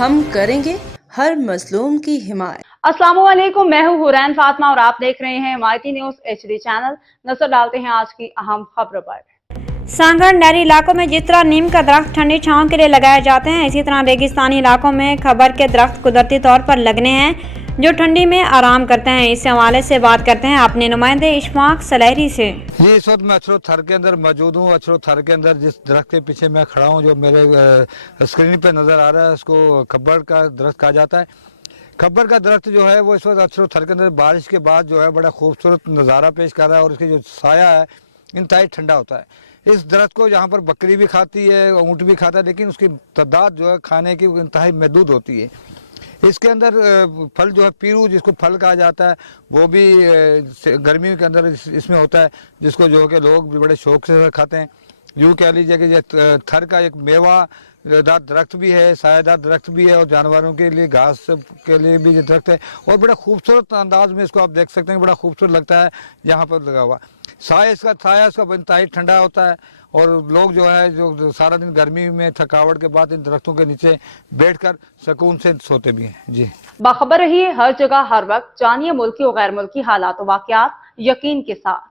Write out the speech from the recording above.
ہم کریں گے ہر مظلوم کی حمایت۔ السلام علیکم، میں ہوں حورین فاطمہ اور آپ دیکھ رہے ہیں MIT نیوز HD چینل۔ نظر ڈالتے ہیں آج کی اہم خبروں پر۔ سانگھڑ نہری علاقوں میں جس طرح نیم کا درخت ٹھنڈی چھاؤں کے لیے لگائے جاتے ہیں، اسی طرح ریگستانی علاقوں میں کھبر کے درخت قدرتی طور پر لگنے ہیں جو ٹھنڈی میں آرام کرتے ہیں۔ اس حوالے سے بات کرتے ہیں اپنے نمائندے اشفاق سلیری سے۔ جی، اس وقت میں اچھرو تھر کے اندر موجود ہوں۔ اچھرو تھر کے اندر جس درخت کے پیچھے میں کھڑا ہوں، جو میرے اسکرین پہ نظر آ رہا ہے، اس کو کھبر کا درخت کہا جاتا ہے۔ کھبر کا درخت جو ہے وہ اس وقت اچھرو تھر کے اندر بارش کے بعد جو ہے بڑا خوبصورت نظارہ پیش کر رہا ہے، اور اس کی جو سایہ ہے انتہائی ٹھنڈا ہوتا ہے۔ اس درخت کو یہاں پر بکری بھی کھاتی ہے، اونٹ بھی کھاتا ہے، لیکن اس کی تعداد جو ہے کھانے کی انتہائی محدود ہوتی ہے۔ اس کے اندر پھل جو ہے پیرو، جس کو پھل کہا جاتا ہے، وہ بھی گرمیوں کے اندر اس میں ہوتا ہے، جس کو جو کہ لوگ بھی بڑے شوق سے کھاتے ہیں۔ یوں کہہ لیجیے کہ یہ تھر کا ایک میوہ دار درخت بھی ہے، سایہ دار درخت بھی ہے، اور جانوروں کے لیے گھاس کے لیے بھی یہ درخت ہے، اور بڑا خوبصورت انداز میں اس کو آپ دیکھ سکتے ہیں، بڑا خوبصورت لگتا ہے یہاں پر لگا ہوا۔ سایہ اس کا انتہائی ٹھنڈا ہوتا ہے، اور لوگ جو ہے جو سارا دن گرمی میں تھکاوٹ کے بعد ان درختوں کے نیچے بیٹھ کر سکون سے سوتے بھی ہیں۔ جی، باخبر رہیے ہر جگہ ہر وقت، جانیے ملکی و غیر ملکی حالات و واقعات یقین کے ساتھ۔